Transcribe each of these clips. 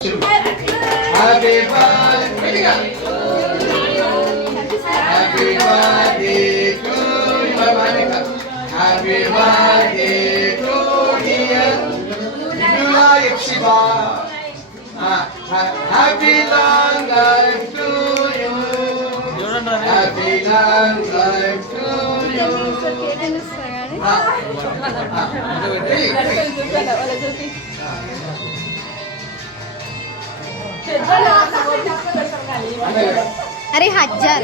Happy birthday, happy birthday to you, happy birthday to dear Vinayak Shiva. Happy long life to you, happy long life to you. अरे हजार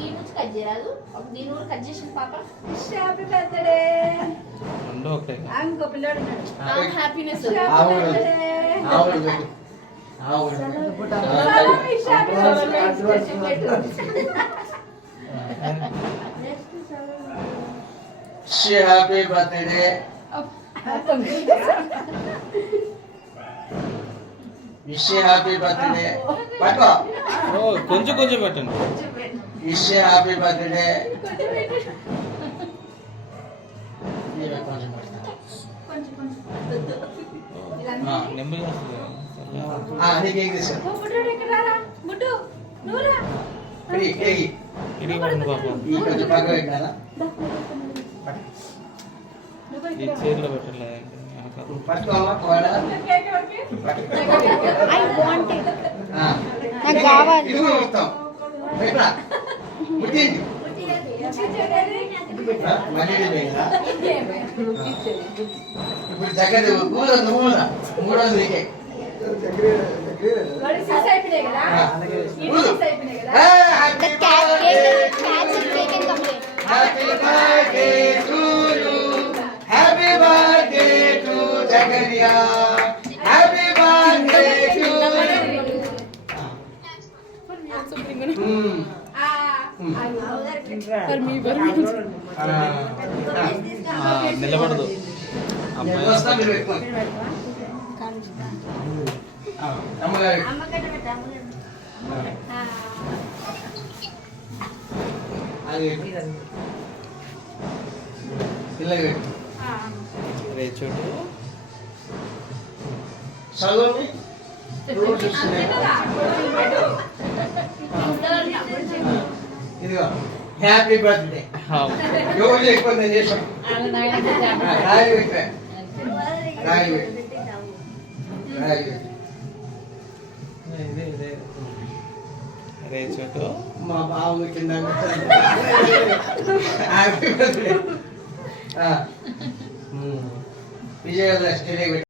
ఈ నుంచి cut చేయరాదు దీని కూడా cut చేసిన పాప హ్యాపీ బర్త్డే ఇంకో పిల్లాడు happiness happy birthday wish happy birthday పట్టుకో కొంచెం కొంచెం పెట్టండి విష్ హ్యాపీ బర్త్డే కొంచెం పక్క పెట్టాలా చేతిలో పెట్టలే పట్టుకోమా ఐ వాంట్ ఇట్ నాకు కావాలి ఇది కూడా ఇస్తాం పెట్టరా ముట్టింది ఇప్పుడు దగ్గర మూడోది నీకే happy birthday to you happy birthday to జగరియా హ్యాపీ బర్త్డే టు నిలబడదు అమ్మగారు పిల్లలు రేచోటు చదువు ఇదిగో హ్యాపీ బర్త్డే ఎవరు ఎక్కువ నేను చేసాం రాయి పెట్టా రాయి రాయి రేచోటు మా బాబు కింద హ్యాపీ బర్త్డే విజయదశమి